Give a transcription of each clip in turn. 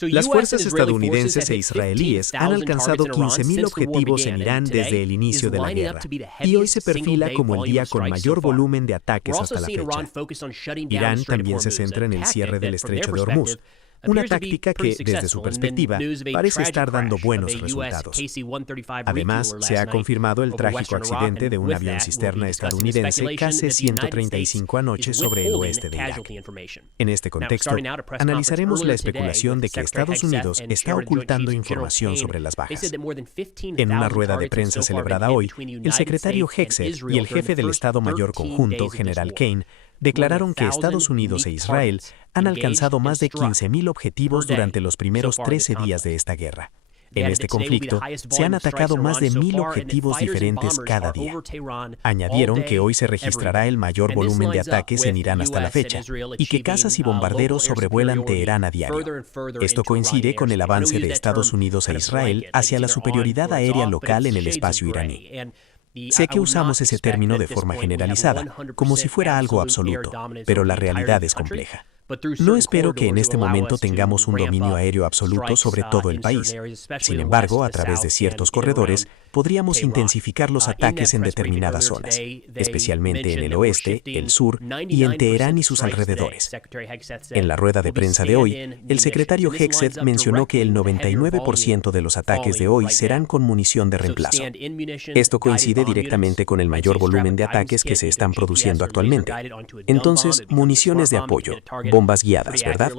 Las fuerzas estadounidenses e israelíes han alcanzado 15.000 objetivos en Irán desde el inicio de la guerra, y hoy se perfila como el día con mayor volumen de ataques hasta la fecha. Irán también se centra en el cierre del estrecho de Hormuz, una táctica que, desde su perspectiva, parece estar dando buenos resultados. Además, se ha confirmado el trágico accidente de un avión cisterna estadounidense KC-135 anoche sobre el oeste de Irak. En este contexto, analizaremos la especulación de que Estados Unidos está ocultando información sobre las bajas. En una rueda de prensa celebrada hoy, el secretario Hegseth y el jefe del Estado Mayor Conjunto, General Kane, declararon que Estados Unidos e Israel han alcanzado más de 15.000 objetivos durante los primeros 13 días de esta guerra. En este conflicto, se han atacado más de 1.000 objetivos diferentes cada día. Añadieron que hoy se registrará el mayor volumen de ataques en Irán hasta la fecha, y que cazas y bombarderos sobrevuelan Teherán a diario. Esto coincide con el avance de Estados Unidos e Israel hacia la superioridad aérea local en el espacio iraní. Sé que usamos ese término de forma generalizada, como si fuera algo absoluto, pero la realidad es compleja. No espero que en este momento tengamos un dominio aéreo absoluto sobre todo el país. Sin embargo, a través de ciertos corredores, podríamos intensificar los ataques en determinadas zonas, especialmente en el oeste, el sur y en Teherán y sus alrededores. En la rueda de prensa de hoy, el secretario Hegseth mencionó que el 99% de los ataques de hoy serán con munición de reemplazo. Esto coincide directamente con el mayor volumen de ataques que se están produciendo actualmente. Entonces, municiones de apoyo, bombas guiadas, ¿verdad?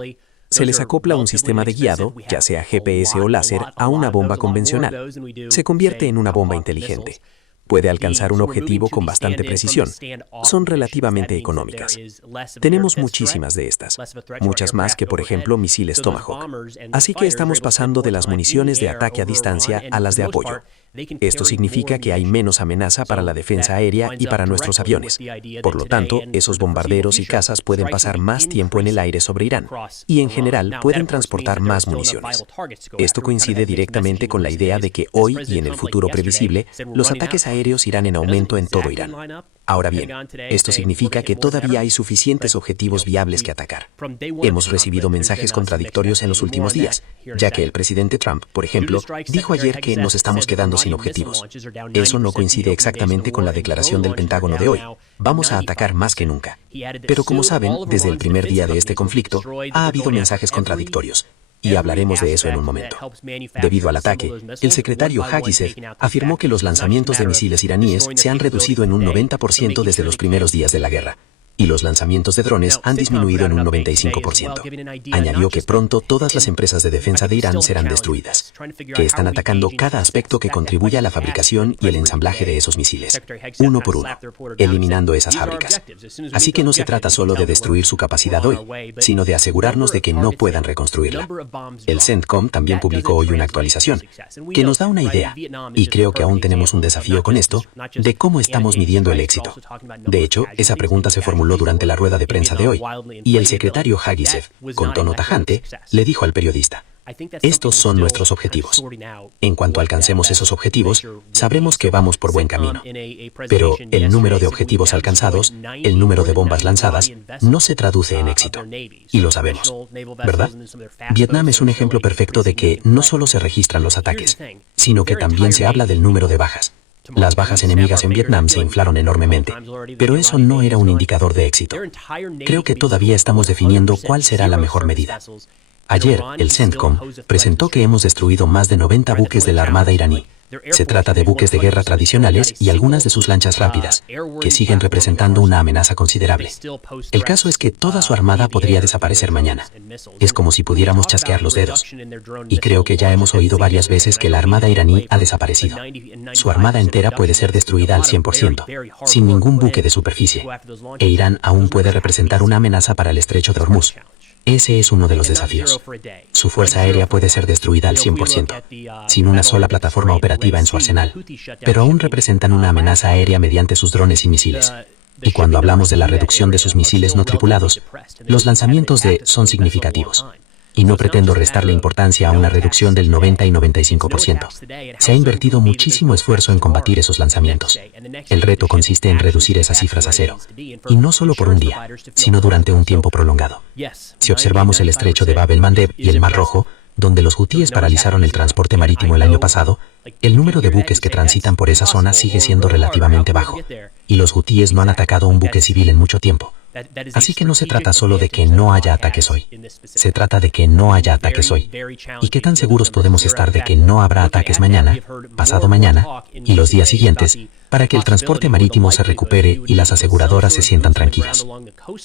Se les acopla un sistema de guiado, ya sea GPS o láser, a una bomba convencional. Se convierte en una bomba inteligente. Puede alcanzar un objetivo con bastante precisión. Son relativamente económicas. Tenemos muchísimas de estas, muchas más que, por ejemplo, misiles Tomahawk. Así que estamos pasando de las municiones de ataque a distancia a las de apoyo. Esto significa que hay menos amenaza para la defensa aérea y para nuestros aviones. Por lo tanto, esos bombarderos y cazas pueden pasar más tiempo en el aire sobre Irán y, en general, pueden transportar más municiones. Esto coincide directamente con la idea de que hoy y en el futuro previsible, los ataques aéreos irán en aumento en todo Irán. Ahora bien, esto significa que todavía hay suficientes objetivos viables que atacar. Hemos recibido mensajes contradictorios en los últimos días, ya que el presidente Trump, por ejemplo, dijo ayer que nos estamos quedando sin objetivos. Eso no coincide exactamente con la declaración del Pentágono de hoy. Vamos a atacar más que nunca. Pero como saben, desde el primer día de este conflicto, ha habido mensajes contradictorios. Y hablaremos de eso en un momento. Debido al ataque, el secretario Hegseth afirmó que los lanzamientos de misiles iraníes se han reducido en un 90% desde los primeros días de la guerra, y los lanzamientos de drones han disminuido en un 95%. Añadió que pronto todas las empresas de defensa de Irán serán destruidas, que están atacando cada aspecto que contribuye a la fabricación y el ensamblaje de esos misiles, uno por uno, eliminando esas fábricas. Así que no se trata solo de destruir su capacidad hoy, sino de asegurarnos de que no puedan reconstruirla. El CENTCOM también publicó hoy una actualización, que nos da una idea, y creo que aún tenemos un desafío con esto, de cómo estamos midiendo el éxito. De hecho, esa pregunta se formuló durante la rueda de prensa de hoy, y el secretario Hegseth, con tono tajante, le dijo al periodista: estos son nuestros objetivos. En cuanto alcancemos esos objetivos, sabremos que vamos por buen camino. Pero el número de objetivos alcanzados, el número de bombas lanzadas, no se traduce en éxito. Y lo sabemos, ¿verdad? Vietnam es un ejemplo perfecto de que no solo se registran los ataques, sino que también se habla del número de bajas. Las bajas enemigas en Vietnam se inflaron enormemente, pero eso no era un indicador de éxito. Creo que todavía estamos definiendo cuál será la mejor medida. Ayer, el CENTCOM presentó que hemos destruido más de 90 buques de la Armada iraní. Se trata de buques de guerra tradicionales y algunas de sus lanchas rápidas, que siguen representando una amenaza considerable. El caso es que toda su armada podría desaparecer mañana. Es como si pudiéramos chasquear los dedos. Y creo que ya hemos oído varias veces que la armada iraní ha desaparecido. Su armada entera puede ser destruida al 100%, sin ningún buque de superficie. E Irán aún puede representar una amenaza para el estrecho de Hormuz. Ese es uno de los desafíos. Su fuerza aérea puede ser destruida al 100%, sin una sola plataforma operativa en su arsenal, pero aún representan una amenaza aérea mediante sus drones y misiles. Y cuando hablamos de la reducción de sus misiles no tripulados, los lanzamientos son significativos. Y no pretendo restarle importancia a una reducción del 90 y 95%. Se ha invertido muchísimo esfuerzo en combatir esos lanzamientos. El reto consiste en reducir esas cifras a cero. Y no solo por un día, sino durante un tiempo prolongado. Si observamos el estrecho de Bab el-Mandeb y el Mar Rojo, donde los hutíes paralizaron el transporte marítimo el año pasado, el número de buques que transitan por esa zona sigue siendo relativamente bajo, y los hutíes no han atacado un buque civil en mucho tiempo. Así que no se trata solo de que no haya ataques hoy, se trata de que no haya ataques hoy. ¿Y qué tan seguros podemos estar de que no habrá ataques mañana, pasado mañana y los días siguientes para que el transporte marítimo se recupere y las aseguradoras se sientan tranquilas?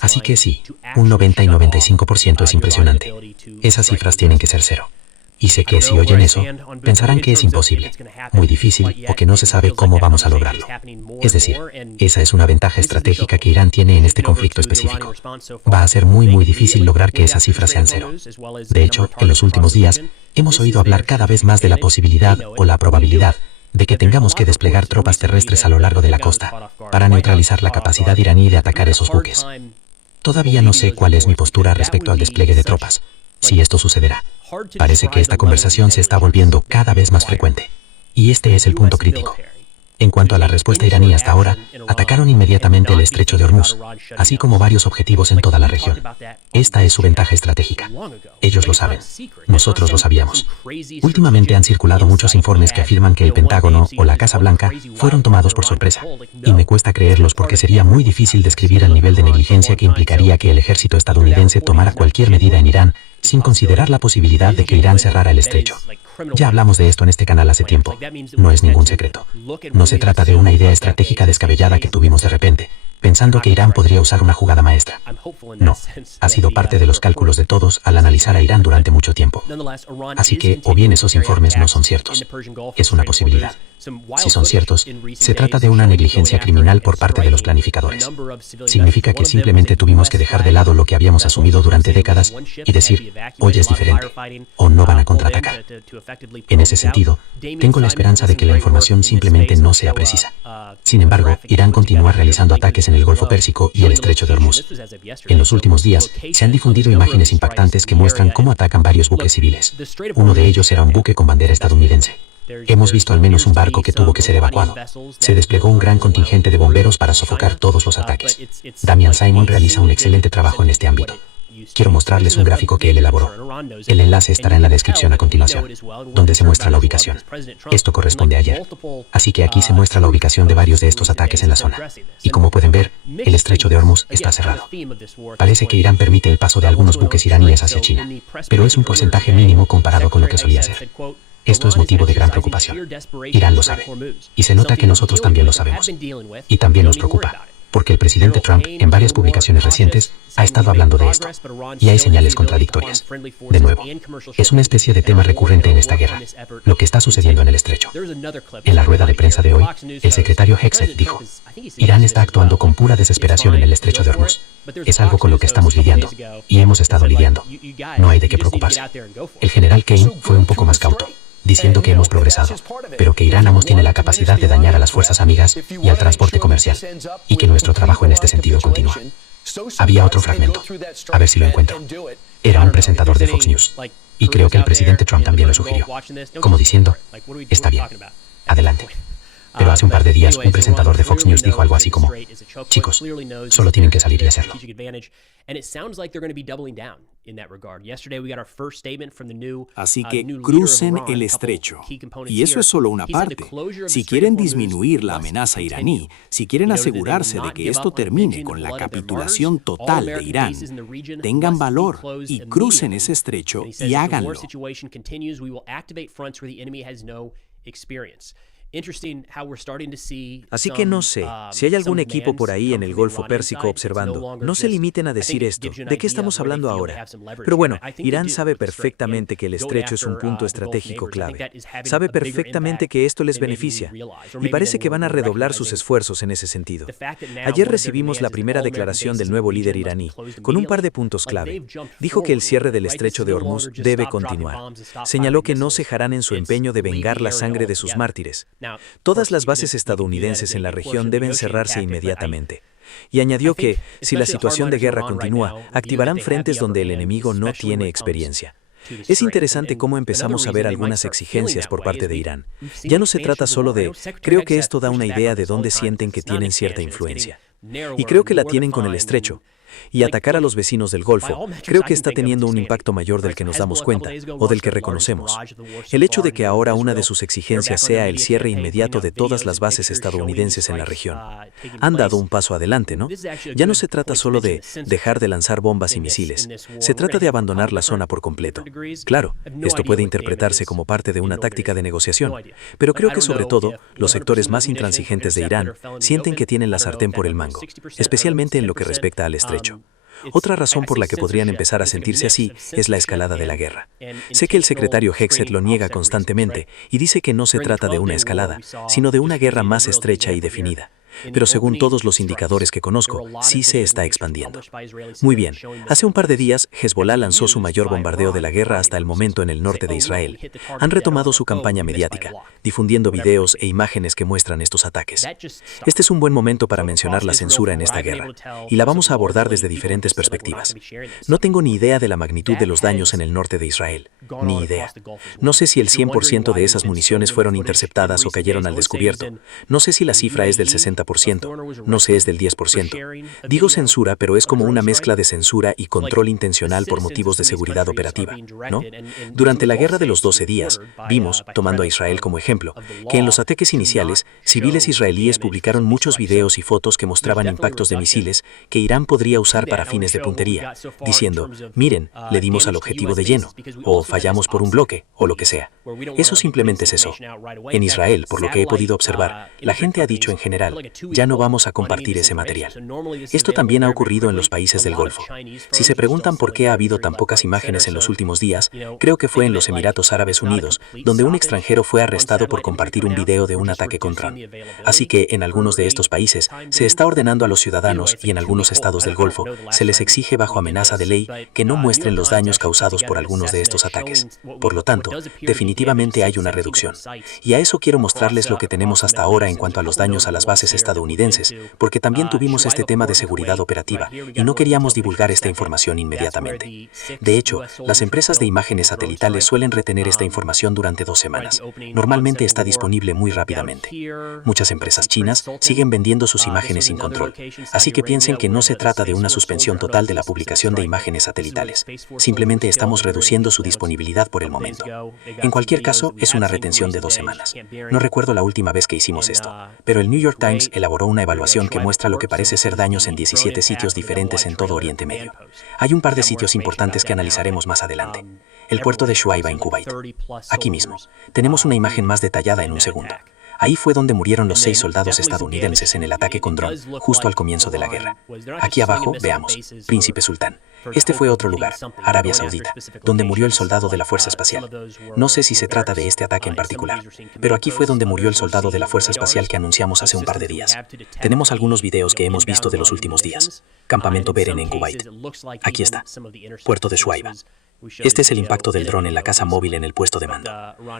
Así que sí, un 90 y 95% es impresionante. Esas cifras tienen que ser cero. Y sé que si oyen eso, pensarán que es imposible, muy difícil o que no se sabe cómo vamos a lograrlo. Es decir, esa es una ventaja estratégica que Irán tiene en este conflicto específico. Va a ser muy difícil lograr que esas cifras sean cero. De hecho, en los últimos días, hemos oído hablar cada vez más de la posibilidad o la probabilidad de que tengamos que desplegar tropas terrestres a lo largo de la costa para neutralizar la capacidad iraní de atacar esos buques. Todavía no sé cuál es mi postura respecto al despliegue de tropas, si esto sucederá. Parece que esta conversación se está volviendo cada vez más frecuente. Y este es el punto crítico. En cuanto a la respuesta iraní hasta ahora, atacaron inmediatamente el estrecho de Hormuz, así como varios objetivos en toda la región. Esta es su ventaja estratégica. Ellos lo saben. Nosotros lo sabíamos. Últimamente han circulado muchos informes que afirman que el Pentágono o la Casa Blanca fueron tomados por sorpresa. Y me cuesta creerlos porque sería muy difícil describir el nivel de negligencia que implicaría que el ejército estadounidense tomara cualquier medida en Irán sin considerar la posibilidad de que Irán cerrara el estrecho. Ya hablamos de esto en este canal hace tiempo. No es ningún secreto. No se trata de una idea estratégica descabellada que tuvimos de repente, pensando que Irán podría usar una jugada maestra. No, ha sido parte de los cálculos de todos al analizar a Irán durante mucho tiempo. Así que, o bien esos informes no son ciertos. Es una posibilidad. Si son ciertos, se trata de una negligencia criminal por parte de los planificadores. Significa que simplemente tuvimos que dejar de lado lo que habíamos asumido durante décadas y decir, hoy es diferente, o no van a contraatacar. En ese sentido, tengo la esperanza de que la información simplemente no sea precisa. Sin embargo, Irán continúa realizando ataques en el Golfo Pérsico y el estrecho de Hormuz. En los últimos días, se han difundido imágenes impactantes que muestran cómo atacan varios buques civiles. Uno de ellos era un buque con bandera estadounidense. Hemos visto al menos un barco que tuvo que ser evacuado. Se desplegó un gran contingente de bomberos para sofocar todos los ataques. Damian Simon realiza un excelente trabajo en este ámbito. Quiero mostrarles un gráfico que él elaboró. El enlace estará en la descripción a continuación, donde se muestra la ubicación. Esto corresponde a ayer. Así que aquí se muestra la ubicación de varios de estos ataques en la zona. Y como pueden ver, el estrecho de Hormuz está cerrado. Parece que Irán permite el paso de algunos buques iraníes hacia China, pero es un porcentaje mínimo comparado con lo que solía ser. Esto es motivo de gran preocupación. Irán lo sabe. Y se nota que nosotros también lo sabemos. Y también nos preocupa, porque el presidente Trump, en varias publicaciones recientes, ha estado hablando de esto. Y hay señales contradictorias. De nuevo, es una especie de tema recurrente en esta guerra, lo que está sucediendo en el estrecho. En la rueda de prensa de hoy, el secretario Hegseth dijo, Irán está actuando con pura desesperación en el estrecho de Hormuz. Es algo con lo que estamos lidiando, y hemos estado lidiando. No hay de qué preocuparse. El general Kane fue un poco más cauto, diciendo que hemos progresado, pero que Irán aún tiene la capacidad de dañar a las fuerzas amigas y al transporte comercial, y que nuestro trabajo en este sentido continúa. Había otro fragmento, a ver si lo encuentro. Era un presentador de Fox News, y creo que el presidente Trump también lo sugirió, como diciendo, está bien, adelante. Pero hace un par de días un presentador de Fox News dijo algo así como, chicos, solo tienen que salir y hacerlo. Así que crucen el estrecho. Y eso es solo una parte. Si quieren disminuir la amenaza iraní, si quieren asegurarse de que esto termine con la capitulación total de Irán, tengan valor y crucen ese estrecho y háganlo. Así que no sé, si hay algún equipo por ahí en el Golfo Pérsico observando, no se limiten a decir esto, ¿de qué estamos hablando ahora? Pero bueno, Irán sabe perfectamente que el estrecho es un punto estratégico clave. Sabe perfectamente que esto les beneficia, y parece que van a redoblar sus esfuerzos en ese sentido. Ayer recibimos la primera declaración del nuevo líder iraní, con un par de puntos clave. Dijo que el cierre del estrecho de Hormuz debe continuar. Señaló que no cejarán en su empeño de vengar la sangre de sus mártires. Todas las bases estadounidenses en la región deben cerrarse inmediatamente. Y añadió que, si la situación de guerra continúa, activarán frentes donde el enemigo no tiene experiencia. Es interesante cómo empezamos a ver algunas exigencias por parte de Irán. Ya no se trata solo de, creo que esto da una idea de dónde sienten que tienen cierta influencia. Y creo que la tienen con el estrecho. Y atacar a los vecinos del Golfo creo que está teniendo un impacto mayor del que nos damos cuenta o del que reconocemos. El hecho de que ahora una de sus exigencias sea el cierre inmediato de todas las bases estadounidenses en la región. Han dado un paso adelante, ¿no? Ya no se trata solo de dejar de lanzar bombas y misiles. Se trata de abandonar la zona por completo. Claro, esto puede interpretarse como parte de una táctica de negociación, pero creo que sobre todo los sectores más intransigentes de Irán sienten que tienen la sartén por el mango, especialmente en lo que respecta al estrecho. Otra razón por la que podrían empezar a sentirse así es la escalada de la guerra. Sé que el secretario Hegseth lo niega constantemente y dice que no se trata de una escalada, sino de una guerra más estrecha y definida. Pero según todos los indicadores que conozco, sí se está expandiendo. Muy bien, hace un par de días, Hezbollah lanzó su mayor bombardeo de la guerra hasta el momento en el norte de Israel. Han retomado su campaña mediática, difundiendo videos e imágenes que muestran estos ataques. Este es un buen momento para mencionar la censura en esta guerra, y la vamos a abordar desde diferentes perspectivas. No tengo ni idea de la magnitud de los daños en el norte de Israel, ni idea. No sé si el 100% de esas municiones fueron interceptadas o cayeron al descubierto. No sé si la cifra es del 60%. No sé, es del 10%. Digo censura, pero es como una mezcla de censura y control intencional por motivos de seguridad operativa, ¿no? Durante la Guerra de los 12 días, vimos, tomando a Israel como ejemplo, que en los ataques iniciales, civiles israelíes publicaron muchos videos y fotos que mostraban impactos de misiles que Irán podría usar para fines de puntería, diciendo, miren, le dimos al objetivo de lleno, o fallamos por un bloque, o lo que sea. Eso simplemente cesó. En Israel, por lo que he podido observar, la gente ha dicho en general, ya no vamos a compartir ese material. Esto también ha ocurrido en los países del Golfo. Si se preguntan por qué ha habido tan pocas imágenes en los últimos días, creo que fue en los Emiratos Árabes Unidos, donde un extranjero fue arrestado por compartir un video de un ataque con Trump. Así que en algunos de estos países se está ordenando a los ciudadanos y en algunos estados del Golfo se les exige bajo amenaza de ley que no muestren los daños causados por algunos de estos ataques. Por lo tanto, definitivamente hay una reducción. Y a eso quiero mostrarles lo que tenemos hasta ahora en cuanto a los daños a las bases estadounidenses, porque también tuvimos este tema de seguridad operativa y no queríamos divulgar esta información inmediatamente. De hecho, las empresas de imágenes satelitales suelen retener esta información durante 2 semanas. Normalmente está disponible muy rápidamente. Muchas empresas chinas siguen vendiendo sus imágenes sin control, así que piensen que no se trata de una suspensión total de la publicación de imágenes satelitales. Simplemente estamos reduciendo su disponibilidad por el momento. En cualquier caso, es una retención de 2 semanas. No recuerdo la última vez que hicimos esto, pero el New York Times elaboró una evaluación que muestra lo que parece ser daños en 17 sitios diferentes en todo Oriente Medio. Hay un par de sitios importantes que analizaremos más adelante. El puerto de Shuaiba en Kuwait. Aquí mismo. Tenemos una imagen más detallada en un segundo. Ahí fue donde murieron los 6 soldados estadounidenses en el ataque con dron, justo al comienzo de la guerra. Aquí abajo, veamos, Príncipe Sultán. Este fue otro lugar, Arabia Saudita, donde murió el soldado de la Fuerza Espacial. No sé si se trata de este ataque en particular, pero aquí fue donde murió el soldado de la Fuerza Espacial que anunciamos hace un par de días. Tenemos algunos videos que hemos visto de los últimos días. Campamento Beren en Kuwait. Aquí está, puerto de Shuaiba. Este es el impacto del dron en la casa móvil en el puesto de mando.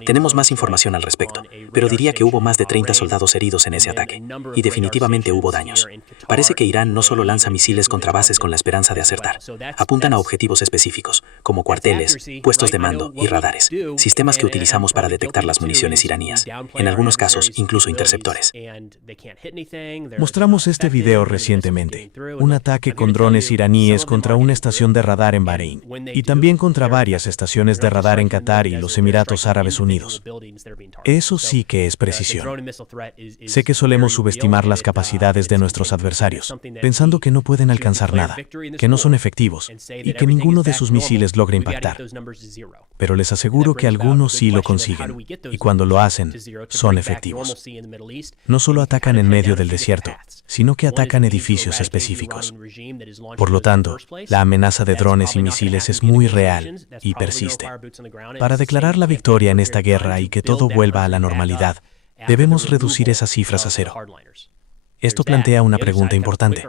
Tenemos más información al respecto, pero diría que hubo más de 30 soldados heridos en ese ataque, y definitivamente hubo daños. Parece que Irán no solo lanza misiles contra bases con la esperanza de acertar, apuntan a objetivos específicos, como cuarteles, puestos de mando y radares, sistemas que utilizamos para detectar las municiones iraníes, en algunos casos incluso interceptores. Mostramos este video recientemente, un ataque con drones iraníes contra una estación de radar en Bahrein, y también contra varias estaciones de radar en Qatar y los Emiratos Árabes Unidos. Eso sí que es precisión. Sé que solemos subestimar las capacidades de nuestros adversarios, pensando que no pueden alcanzar nada, que no son efectivos y que ninguno de sus misiles logra impactar. Pero les aseguro que algunos sí lo consiguen, y cuando lo hacen, son efectivos. No solo atacan en medio del desierto, sino que atacan edificios específicos. Por lo tanto, la amenaza de drones y misiles es muy real y persiste. Para declarar la victoria en esta guerra y que todo vuelva a la normalidad, debemos reducir esas cifras a 0. Esto plantea una pregunta importante.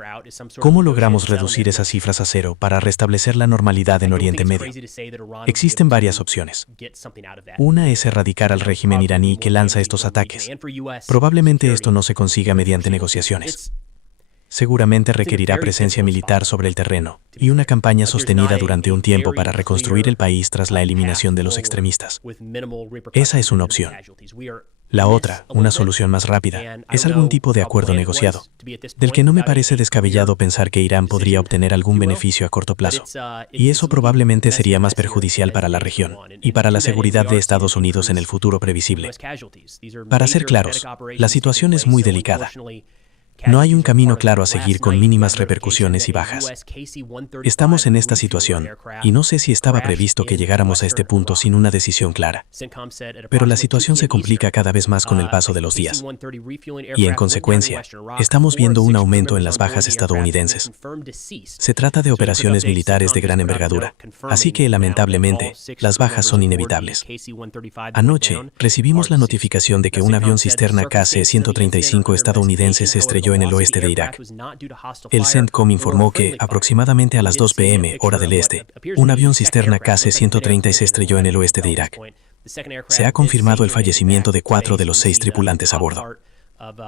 ¿Cómo logramos reducir esas cifras a 0 para restablecer la normalidad en Oriente Medio? Existen varias opciones. Una es erradicar al régimen iraní que lanza estos ataques. Probablemente esto no se consiga mediante negociaciones. Seguramente requerirá presencia militar sobre el terreno y una campaña sostenida durante un tiempo para reconstruir el país tras la eliminación de los extremistas. Esa es una opción. La otra, una solución más rápida, es algún tipo de acuerdo negociado, del que no me parece descabellado pensar que Irán podría obtener algún beneficio a corto plazo, y eso probablemente sería más perjudicial para la región y para la seguridad de Estados Unidos en el futuro previsible. Para ser claros, la situación es muy delicada. No hay un camino claro a seguir con mínimas repercusiones y bajas. Estamos en esta situación, y no sé si estaba previsto que llegáramos a este punto sin una decisión clara. Pero la situación se complica cada vez más con el paso de los días. Y en consecuencia, estamos viendo un aumento en las bajas estadounidenses. Se trata de operaciones militares de gran envergadura, así que lamentablemente, las bajas son inevitables. Anoche, recibimos la notificación de que un avión cisterna KC-135 estadounidense se estrelló en el oeste de Irak. El CENTCOM informó que, aproximadamente a las 2 p.m. hora del este, un avión cisterna KC-130 se estrelló en el oeste de Irak. Se ha confirmado el fallecimiento de 4 de los 6 tripulantes a bordo.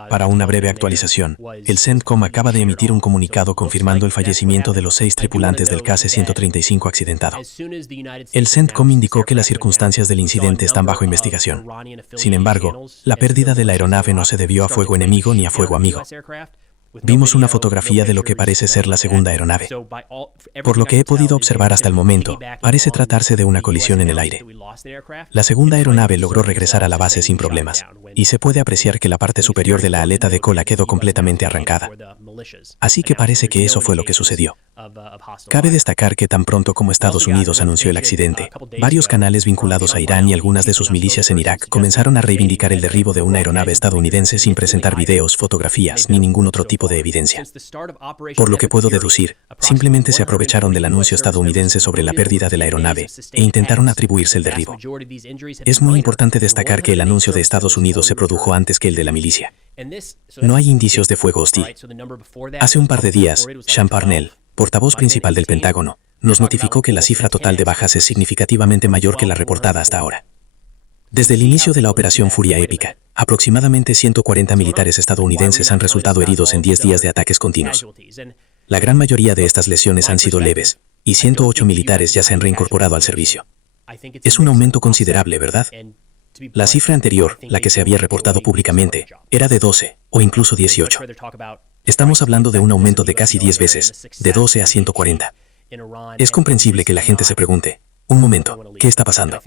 Para una breve actualización, el CENTCOM acaba de emitir un comunicado confirmando el fallecimiento de los 6 tripulantes del KC-135 accidentado. El CENTCOM indicó que las circunstancias del incidente están bajo investigación. Sin embargo, la pérdida de la aeronave no se debió a fuego enemigo ni a fuego amigo. Vimos una fotografía de lo que parece ser la segunda aeronave. Por lo que he podido observar hasta el momento, parece tratarse de una colisión en el aire. La segunda aeronave logró regresar a la base sin problemas, y se puede apreciar que la parte superior de la aleta de cola quedó completamente arrancada. Así que parece que eso fue lo que sucedió. Cabe destacar que tan pronto como Estados Unidos anunció el accidente, varios canales vinculados a Irán y algunas de sus milicias en Irak comenzaron a reivindicar el derribo de una aeronave estadounidense sin presentar videos, fotografías ni ningún otro tipo de evidencia. Por lo que puedo deducir, simplemente se aprovecharon del anuncio estadounidense sobre la pérdida de la aeronave e intentaron atribuirse el derribo. Es muy importante destacar que el anuncio de Estados Unidos se produjo antes que el de la milicia. No hay indicios de fuego hostil. Hace un par de días, Sean Parnell, portavoz principal del Pentágono, nos notificó que la cifra total de bajas es significativamente mayor que la reportada hasta ahora. Desde el inicio de la Operación Furia Épica, aproximadamente 140 militares estadounidenses han resultado heridos en 10 días de ataques continuos. La gran mayoría de estas lesiones han sido leves, y 108 militares ya se han reincorporado al servicio. Es un aumento considerable, ¿verdad? La cifra anterior, la que se había reportado públicamente, era de 12, o incluso 18. Estamos hablando de un aumento de casi 10 veces, de 12 a 140. Es comprensible que la gente se pregunte, un momento, ¿qué está pasando?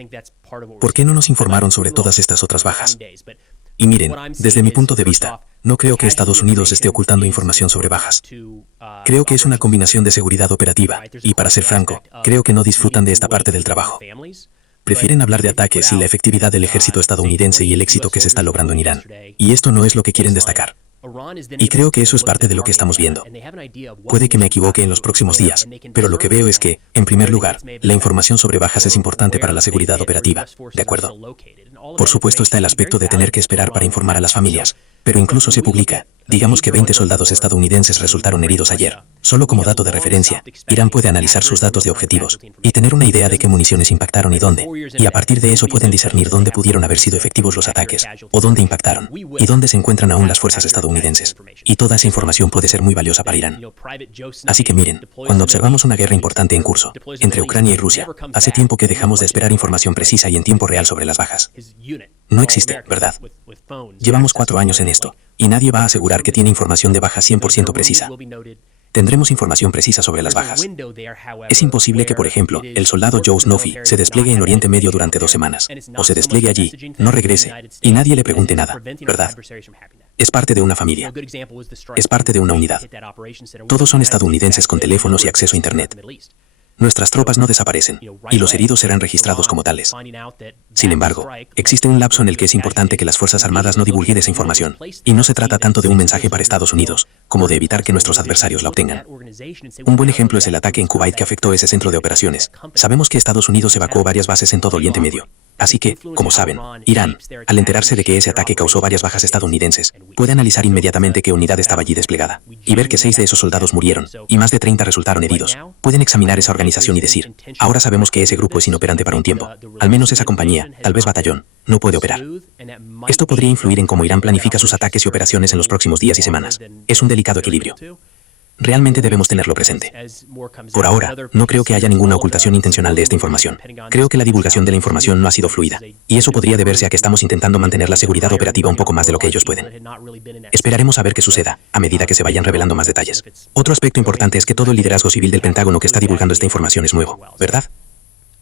¿Por qué no nos informaron sobre todas estas otras bajas? Y miren, desde mi punto de vista, no creo que Estados Unidos esté ocultando información sobre bajas. Creo que es una combinación de seguridad operativa, y para ser franco, creo que no disfrutan de esta parte del trabajo. Prefieren hablar de ataques y la efectividad del ejército estadounidense y el éxito que se está logrando en Irán. Y esto no es lo que quieren destacar. Y creo que eso es parte de lo que estamos viendo. Puede que me equivoque en los próximos días, pero lo que veo es que, en primer lugar, la información sobre bajas es importante para la seguridad operativa, ¿de acuerdo? Por supuesto está el aspecto de tener que esperar para informar a las familias, pero incluso se publica, digamos que 20 soldados estadounidenses resultaron heridos ayer. Solo como dato de referencia, Irán puede analizar sus datos de objetivos y tener una idea de qué municiones impactaron y dónde, y a partir de eso pueden discernir dónde pudieron haber sido efectivos los ataques, o dónde impactaron, y dónde se encuentran aún las fuerzas estadounidenses. Y toda esa información puede ser muy valiosa para Irán. Así que miren, cuando observamos una guerra importante en curso, entre Ucrania y Rusia, hace tiempo que dejamos de esperar información precisa y en tiempo real sobre las bajas. No existe, ¿verdad? Llevamos 4 años en esto, y nadie va a asegurar que tiene información de bajas 100% precisa. Tendremos información precisa sobre las bajas. Es imposible que, por ejemplo, el soldado Joe Snowy se despliegue en Oriente Medio durante 2 semanas, o se despliegue allí, no regrese, y nadie le pregunte nada, ¿verdad? Es parte de una familia. Es parte de una unidad. Todos son estadounidenses con teléfonos y acceso a Internet. Nuestras tropas no desaparecen, y los heridos serán registrados como tales. Sin embargo, existe un lapso en el que es importante que las Fuerzas Armadas no divulguen esa información, y no se trata tanto de un mensaje para Estados Unidos, como de evitar que nuestros adversarios la obtengan. Un buen ejemplo es el ataque en Kuwait que afectó ese centro de operaciones. Sabemos que Estados Unidos evacuó varias bases en todo Oriente Medio. Así que, como saben, Irán, al enterarse de que ese ataque causó varias bajas estadounidenses, puede analizar inmediatamente qué unidad estaba allí desplegada, y ver que 6 de esos soldados murieron, y más de 30 resultaron heridos. Pueden examinar esa organización y decir, ahora sabemos que ese grupo es inoperante para un tiempo, al menos esa compañía, tal vez batallón, no puede operar. Esto podría influir en cómo Irán planifica sus ataques y operaciones en los próximos días y semanas. Es un delicado equilibrio. Realmente debemos tenerlo presente. Por ahora, no creo que haya ninguna ocultación intencional de esta información. Creo que la divulgación de la información no ha sido fluida, y eso podría deberse a que estamos intentando mantener la seguridad operativa un poco más de lo que ellos pueden. Esperaremos a ver qué suceda, a medida que se vayan revelando más detalles. Otro aspecto importante es que todo el liderazgo civil del Pentágono que está divulgando esta información es nuevo, ¿verdad?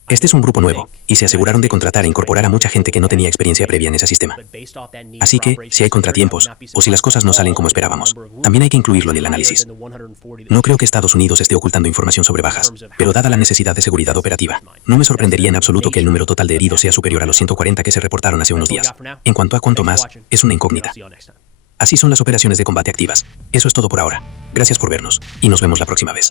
Este es un grupo nuevo, y se aseguraron de contratar e incorporar a mucha gente que no tenía experiencia previa en ese sistema. Así que, si hay contratiempos, o si las cosas no salen como esperábamos, también hay que incluirlo en el análisis. No creo que Estados Unidos esté ocultando información sobre bajas, pero dada la necesidad de seguridad operativa, no me sorprendería en absoluto que el número total de heridos sea superior a los 140 que se reportaron hace unos días. En cuanto a cuánto más, es una incógnita. Así son las operaciones de combate activas. Eso es todo por ahora. Gracias por vernos, y nos vemos la próxima vez.